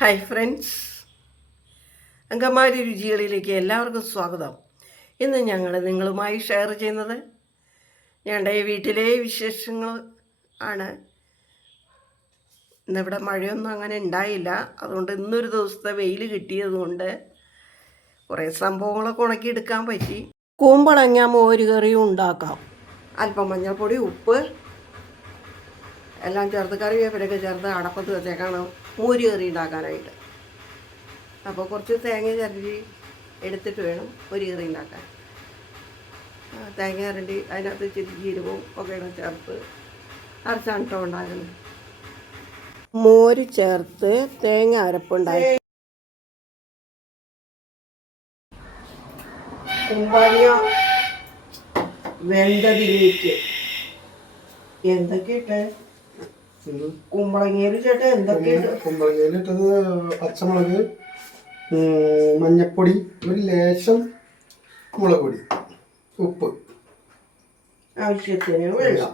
Hi friends അങ്കമാരി രുചികളിലേക്ക് എല്ലാവർക്കും സ്വാഗതം. ഇന്ന് ഞങ്ങൾ നിങ്ങളുമായി ഷെയർ ചെയ്യുന്നത് ഞങ്ങളുടെ വീട്ടിലെ വിശേഷങ്ങൾ ആണ്. ഇന്നിവിടെ മഴയൊന്നും അങ്ങനെ ഉണ്ടായില്ല അതുകൊണ്ട് ഇന്നൊരു ദിവസത്തെ വെയിൽ കിട്ടിയതുകൊണ്ട് കുറേ സംഭവങ്ങളൊക്കെ ഉണക്കിയെടുക്കാൻ പറ്റി. കൂമ്പളങ്ങ മോര് കറിയും ഉണ്ടാക്കാം. അല്പം മഞ്ഞൾപ്പൊടി ഉപ്പ് എല്ലാം ചേർത്ത് കറിവേപ്പിലൊക്കെ ചേർത്ത് അടപ്പത്ത് വെച്ചേക്കാണ്. മോര് കറി ഉണ്ടാക്കാനായിട്ട്. അപ്പോൾ കുറച്ച് തേങ്ങ ചിരണ്ടി എടുത്തിട്ട് വേണം ഒരു കറി ഉണ്ടാക്കാൻ. തേങ്ങ ചിരണ്ടി അതിനകത്ത് ഇച്ചിരി ജീരകവും ഒക്കെ ഇടം ചേർത്ത് അരച്ചാണ് കേട്ടോ മോര് ചേർത്ത് തേങ്ങ അരപ്പുണ്ടായി വെന്തതിലേക്ക്. വെന്തതിലേക്ക് എന്തൊക്കെയിട്ട് കുമ്പളങ്ങയിൽ ചേട്ടാ എന്തൊക്കെയുണ്ട് കുമ്പളങ്ങയിലിട്ടത് പച്ചമുളക് മഞ്ഞപ്പൊടി ഒരു ലേശം മുളക് പൊടി ഉപ്പ്. ആവശ്യത്തിന് വെള്ളം.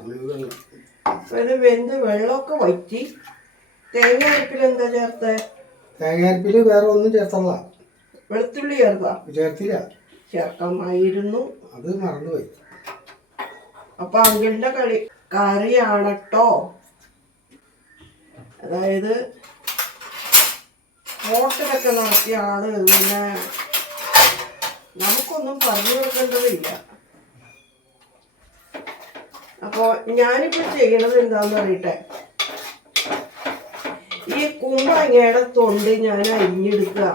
വെന്ത് വെള്ളമൊക്കെ വറ്റി. തേങ്ങ അരപ്പിൽ എന്താ ചേർത്ത്? തേങ്ങാരപ്പിൽ വേറെ ഒന്നും ചേർത്തല്ല വെളുത്തുള്ളി ചേർത്താ ചേർത്തില്ല. ചേർക്കാമായിരുന്നു അത് മറന്നുപോയി. അപ്പൊ അങ്കിളിന്റെ കളി കറിയാണട്ടോ. അതായത് ഹോട്ടലൊക്കെ നടത്തിയ ആൾ പിന്നെ നമുക്കൊന്നും പറഞ്ഞു കൊടുക്കേണ്ടതില്ല. അപ്പോൾ ഞാനിപ്പോൾ ചെയ്യണത് എന്താണെന്ന് അറിയട്ടെ? ഈ കുമ്പളങ്ങയുടെ തൊണ്ട് ഞാൻ അരിഞ്ഞെടുക്കുക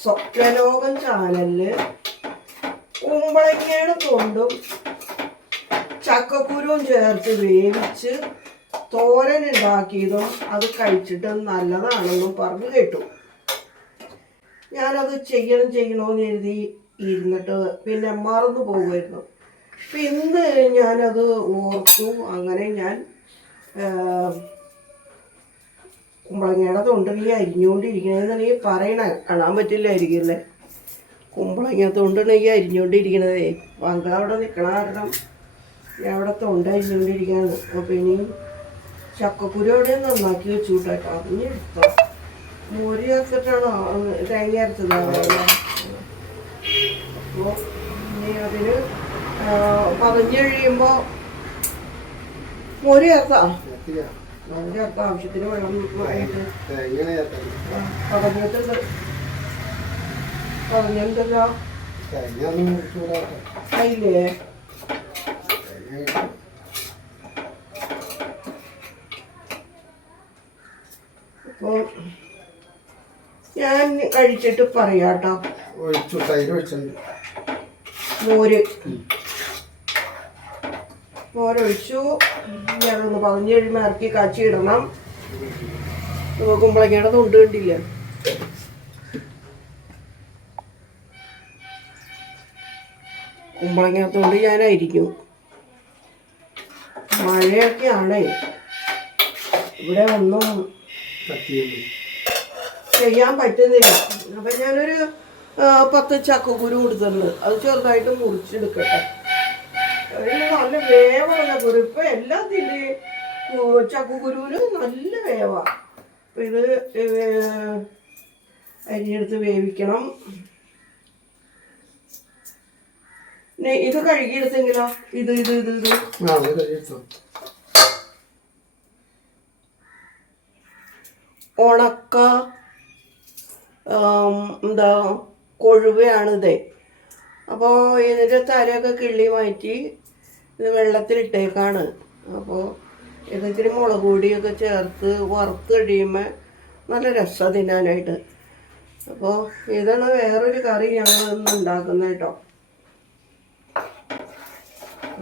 സ്വപ്നലോകം ചാനലിൽ കുമ്പളങ്ങയുടെ തൊണ്ടും ചക്കക്കുരുവും ചേർത്ത് വേവിച്ച് തോരൻ ഉണ്ടാക്കിയതും അത് കഴിച്ചിട്ട് നല്ലതാണെന്നും പറഞ്ഞു കേട്ടു. ഞാനത് ചെയ്യണം ചെയ്യണമെന്ന് എഴുതി ഇരുന്നിട്ട് പിന്നെ മറന്നു പോകുമായിരുന്നു. ഇന്ന് ഞാനത് ഓർത്തു. അങ്ങനെ ഞാൻ കുമ്പളങ്ങയുടെ തൊണ്ട് നീ അരിഞ്ഞുകൊണ്ടിരിക്കണമെന്ന് നീ പറയണ കാണാൻ പറ്റില്ലായിരിക്കും അല്ലേ? കുമ്പളങ്ങ തൊണ്ടാണ് ഈ അരിഞ്ഞുകൊണ്ടിരിക്കണതേ പങ്ക അവിടെ നിൽക്കണ കാരണം ഞാൻ അവിടെ തൊണ്ട അരിഞ്ഞുകൊണ്ടിരിക്കുകയാണ് അപ്പോൾ ഇനി ചക്കക്കുരു അവിടെ നന്നാക്കി വെച്ചു കേട്ടോ അതിന് എടുത്തോ മോര് ചേർത്തിട്ടാണോ തേങ്ങ അരച്ചത്. അപ്പോൾ ഇനി അതിന് പതഞ്ഞ് കഴിയുമ്പോൾ മോര് ചേർത്താ മോര് ചേർത്ത ആവശ്യത്തിന് വെള്ളം ആയിട്ട് തേങ്ങ ചേർത്തല്ല തേങ്ങ ഒന്നും ചൂടാട്ടെ അതില്ലേ തേങ്ങ ഇട്ടു. അപ്പോൾ ഞാൻ കഴിച്ചിട്ട് പറയാട്ടോ. ഒഴിച്ചു തൈര് ഒഴിച്ചിട്ടുണ്ട് മോര്. മോരൊഴിച്ചു. ഞാനൊന്ന് പതിഞ്ഞ് കഴിയുമ്പോൾ ഇറക്കി കാച്ചി ഇടണം കുമ്പളങ്ങയുടെ തൊണ്ട് കണ്ടില്ല? കുമ്പളങ്ങത്തോണ്ട് ഞാനായിരിക്കും. മഴയൊക്കെയാണ്. ഇവിടെ ഒന്നും ചെയ്യാൻ പറ്റുന്നില്ല. അപ്പൊ ഞാനൊരു പത്ത് ചക്കക്കുരു കൊടുത്തിട്ടുണ്ട്. അത് ചെറുതായിട്ട് മുറിച്ചെടുക്കട്ടെ. നല്ല വേവാണ്. കുരു. ഇപ്പൊ എല്ലാത്തിന്റെ ചക്കക്കുരുവിന് നല്ല വേവാ. അപ്പൊ ഇത് അരിയെടുത്ത് വേവിക്കണം. ഇത് കഴുകിയെടുത്തെങ്കിലോ? ഇത് ഇത് ഇത് ഇത് ആ അത് കഴിയെടുത്തു ഉണക്ക എന്താ കൊഴുവയാണിത്. അപ്പോൾ ഇതിന്റെ തരയൊക്കെ കിള്ളി മാറ്റി ഇത് വെള്ളത്തിലിട്ടേക്കാണ്. അപ്പോൾ ഇതൊക്കെ മുളക് പൊടിയൊക്കെ ചേർത്ത് വറുത്ത് കഴിയുമ്പോൾ നല്ല രസം തിന്നാനായിട്ട്. അപ്പോൾ ഇതാണ് വേറൊരു കറി ഞങ്ങൾ ഇന്ന് ഉണ്ടാക്കുന്നത് കേട്ടോ.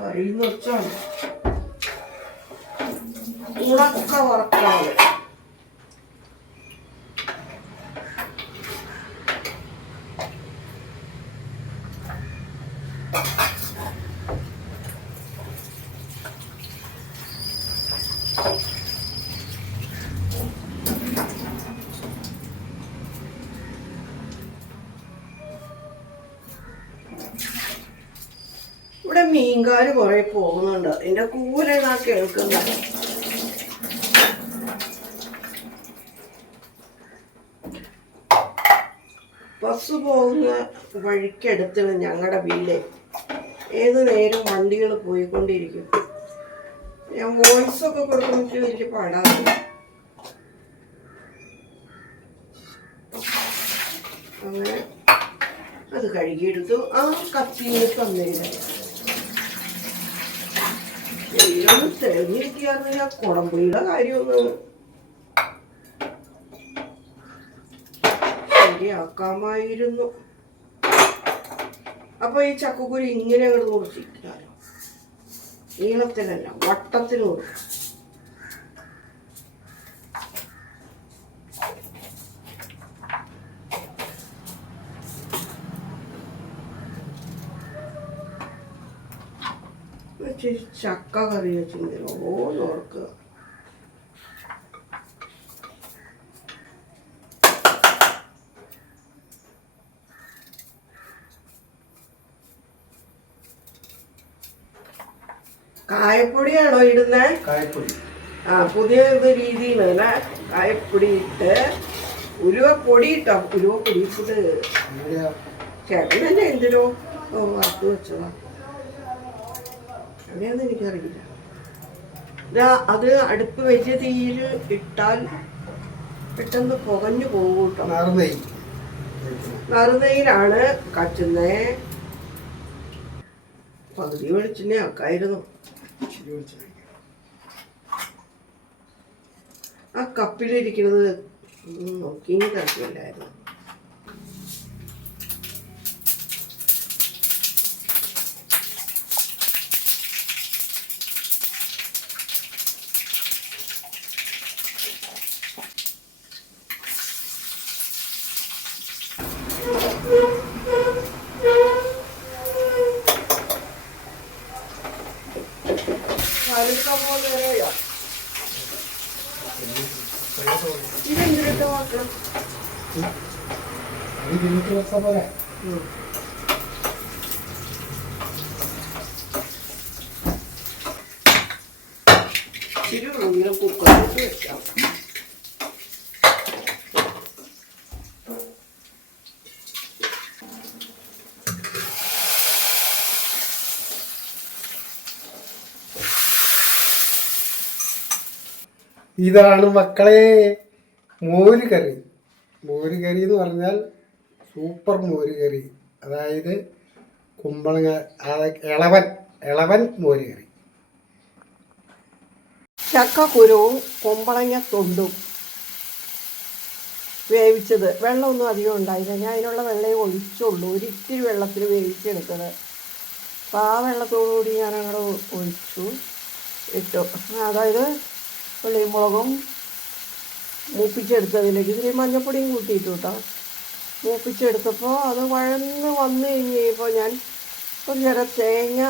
കറി എന്ന് വെച്ചാണ് ഉണക്ക വറുക്കാണ് ഇവിടെ മീൻകാര് കുറെ പോകുന്നുണ്ട്. അതിന്റെ ഞാൻ കേൾക്കുന്നത് ബസ് പോകുന്ന വഴിക്കടുത്ത് ഞങ്ങളുടെ വീട് ഏത് നേരം വണ്ടികൾ പോയിക്കൊണ്ടിരിക്കും. ഞാൻ വോയിസ് ഒക്കെ കൊടുക്കുമ്പോൾ വലിയ പാടാറില്ല അങ്ങനെ അത് കഴുകിയെടുത്തു. ആ കത്തിയിൽ തന്നേരം. എല്ലാം തെളിഞ്ഞിരിക്കുകയായിരുന്നു ആ കുളമ്പുളിയുടെ കാര്യമൊന്നും ശരിയാക്കാമായിരുന്നു. അപ്പൊ ഈ ചക്കക്കുരു ഇങ്ങനെ അങ്ങോട്ട് മുറിച്ചിരിക്കാലോ നീളത്തിലല്ല വട്ടത്തിന് മുറിക്കും. ചക്ക കറി വെച്ചെങ്കിലോ ഓർക്കുക കായപ്പൊടിയാണോ ഇടുന്നേ? കായപ്പൊടി. ആ പുതിയ അല്ലേ? കായപ്പൊടി ഇട്ട് ഉലുവ പൊടി ഇട്ടോ? ഉലുവ പൊടി ഇട്ടിട്ട് അങ്ങനെ ചേട്ടൻ തന്നെ എന്തിനോ? ഓ വറുത്ത് വെച്ചതാ. അങ്ങനെയൊന്നും എനിക്കറിയില്ല. ഇതാ അത് അടുപ്പ് വലിയ തീയിൽ ഇട്ടാൽ പെട്ടെന്ന് പുകഞ്ഞു പോകും കേട്ടോ. നാറുന്നേ നറുനെയിലാണ് കച്ചുന്നേ. പകുതി വെളിച്ചെണ്ണ ആക്കായിരുന്നു ആ കപ്പിലിരിക്കുന്നത് നോക്കി തരത്തില്ലായിരുന്നു അത് ഇരുന്നിട്ട് വെച്ചാൽ പോരെ വെക്കാം. ഇതാണ് മക്കളെ മോര് കറി. മോര് കറി എന്ന് പറഞ്ഞാൽ സൂപ്പർ മോര് കറി. അതായത് കുമ്പളങ്ങ ഇളവൻ ഇളവൻ മോര് കറി. ചക്കക്കുരുവും കുമ്പളങ്ങ തൊണ്ടും വേവിച്ചത്. വെള്ളമൊന്നും അധികം ഉണ്ടായില്ല. ഞാൻ അതിനുള്ള വെള്ളമേ ഒഴിച്ചുള്ളൂ. ഒരിത്തിരി വെള്ളത്തിൽ വേവിച്ചെടുത്തത്. അപ്പോൾ ആ വെള്ളത്തോടുകൂടി ഞാൻ അങ്ങോട്ട് ഒഴിച്ചു ഇട്ടു. അതായത് വെള്ളിമുളകും മൂപ്പിച്ചെടുത്തതിലേക്ക് ഇതിൽ മഞ്ഞപ്പൊടിയും കൂട്ടിയിട്ടു കേട്ടോ മൂപ്പിച്ചെടുത്തപ്പോൾ അത് വഴന്ന് വന്നു കഴിഞ്ഞപ്പോൾ ഞാൻ ഒരു ചെറിയ തേങ്ങ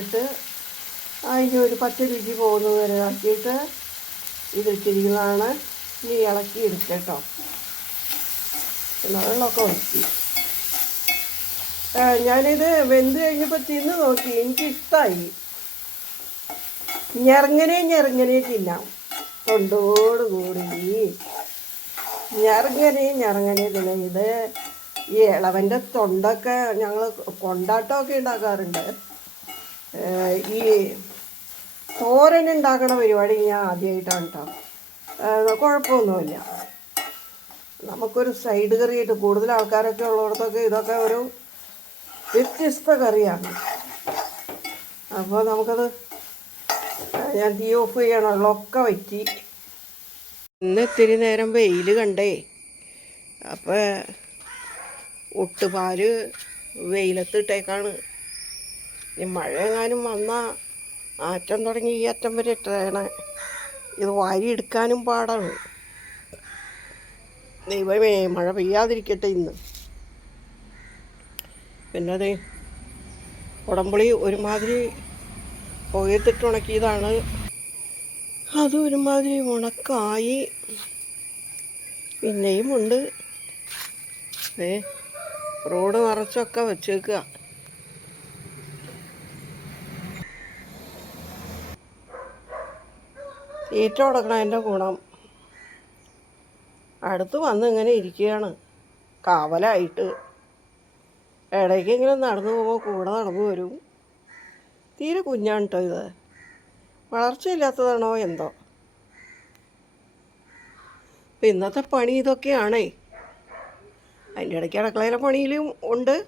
ഇട്ട് അതിന്റെ ഒരു പച്ച രുചി പോകുന്നത് വരെ ആക്കിയിട്ട് ഇതിട്ടിരിക്കുന്നതാണ്. ഇനി ഇളക്കി എടുക്കട്ടോ. വെള്ളമൊക്കെ ആ, ഞാനിത് വെന്ത് കഴിഞ്ഞപ്പോൾ തിന്ന് നോക്കി. എനിക്കിഷ്ടമായി ഞെറങ്ങനെ ഞെറങ്ങനെ തിന്നാം തൊണ്ടോട് കൂടി. ഞെറങ്ങനെ ഞെറങ്ങനെ തിന്നാം ഇത് ഈ ഇളവന്റെ തൊണ്ടൊക്കെ ഞങ്ങൾ കൊണ്ടാട്ടമൊക്കെ ഉണ്ടാക്കാറുണ്ട്. ഈ തോരൻ ഉണ്ടാക്കണ പരിപാടി ഞാൻ ആദ്യമായിട്ടാണ് കേട്ടോ. കുഴപ്പമൊന്നുമില്ല. നമുക്കൊരു സൈഡ് കറിയായിട്ട് കൂടുതൽ ആൾക്കാരൊക്കെ ഉള്ളിടത്തൊക്കെ ഇതൊക്കെ ഒരു വ്യത്യസ്ത കറിയാണ്. അപ്പോൾ നമുക്കത് ഞാൻ തീ ഓഫ് ചെയ്യണമല്ലോ ഒക്കെ വറ്റി. ഇന്ന് ഇത്തിരി നേരം വെയിൽ കണ്ടേ. അപ്പോൾ ഒട്ടുപാൽ വെയിലത്തിട്ടേക്കാണ് ഈ മഴ എങ്ങാനും വന്നാൽ ആറ്റം തുടങ്ങി ഈ അറ്റം വരെ ഇട്ടേണേ ഇത് വാരി എടുക്കാനും പാടാണ്. ദൈവമേ മഴ പെയ്യാതിരിക്കട്ടെ ഇന്ന്. പിന്നെ അതെ ഉടമ്പളി ഒരുമാതിരി പുകയത്തിട്ട് ഉണക്കിയതാണ് അത് ഒരുമാതിരി ഉണക്കായി പിന്നെയും ഉണ്ട് ഏ റോഡ് നിറച്ചൊക്കെ വെച്ചേക്കുക. തീറ്റ കൊടുക്കണം എന്റെ ഗുണം. അടുത്ത് വന്ന് ഇങ്ങനെ ഇരിക്കുകയാണ്. കാവലായിട്ട്. ഇടയ്ക്കെങ്കിലും നടന്നു പോകുമ്പോൾ കൂടെ നടന്നു വരും. തീരെ കുഞ്ഞാണ് കേട്ടോ ഇത്. വളർച്ചയില്ലാത്തതാണോ എന്തോ. ഇന്നത്തെ പണി ഇതൊക്കെയാണേ. അതിന്റെ ഇടയ്ക്ക് അടുക്കളയിലെ പണിയിലും ഉണ്ട്.